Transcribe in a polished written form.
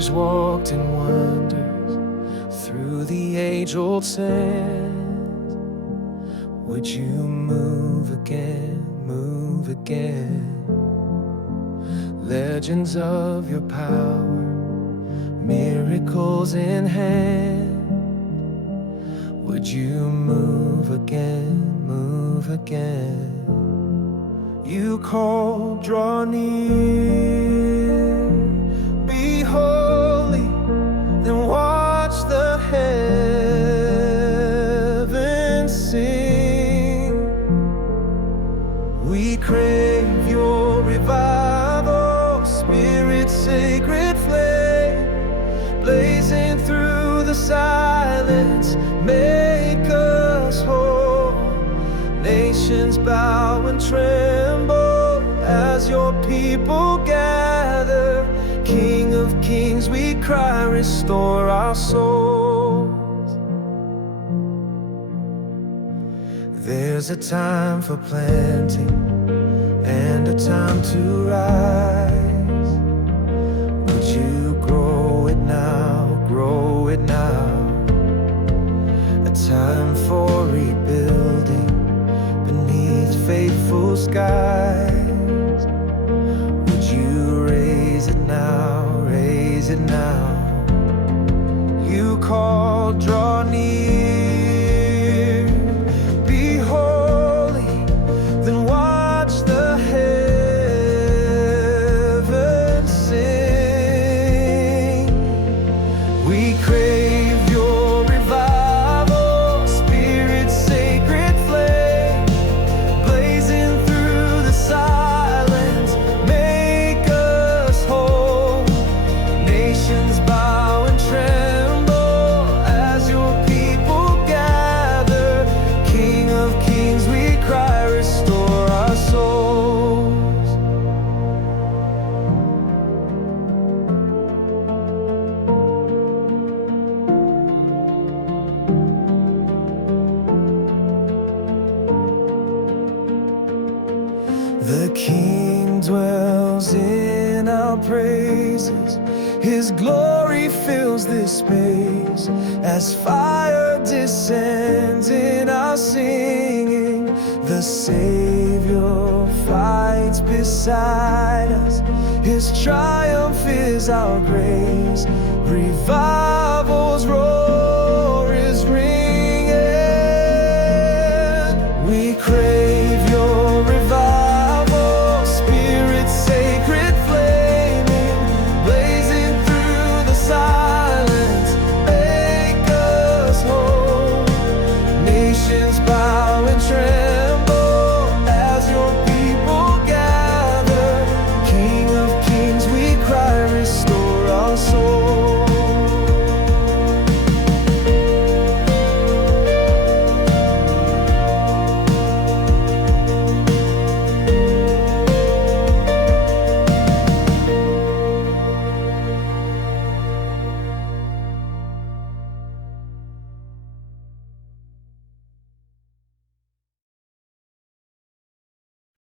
fathers walked in wonders through the age-old sands. Would you move again, move again? Legends of your power, miracles in hand. Would you move again, move again? You call, draw near, be holy, then watch the heavens sing. We crave your revival, Spirit's sacred flame, blazing through the silence, make us whole. Nations bow and tremble as your people gather. King of kings, we cry, restore our souls. There's a time for planting and a time to rise. Would you grow it now, grow it now? A time for rebuilding beneath faithful skies. Would you raise it now, raise it now? You call, draw near, be holy, then watch the heavens sing. We crave your revival, Spirit's sacred flame, blazing through the silence, make us whole. Nations bow and tremble as your people gather. King of kings, we cry, restore our souls. The King dwells in our praises, His glory fills this space. As fire descends in our singing, the Savior fights beside us. His triumph is our grace. Revivals roll